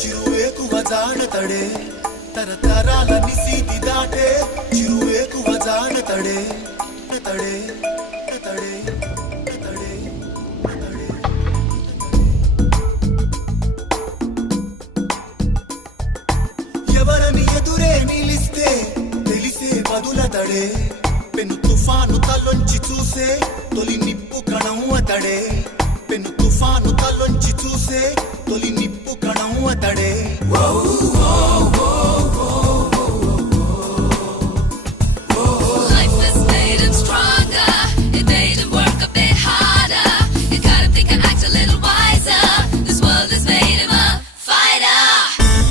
చిరువేకువ జానతడే తరతరాల నిశీతి దాటే చిరువేకువ జానతడే తడే తడే తడే ఎవరని ఎదురే నిలిస్తే తెలిసే బదులతడే పెను తుఫాను తలొంచి చూసే తొలి నిప్పు కణం అతడే పెను తుఫాను తలొంచి చూసే తొలి నిప్పు కణం అతడే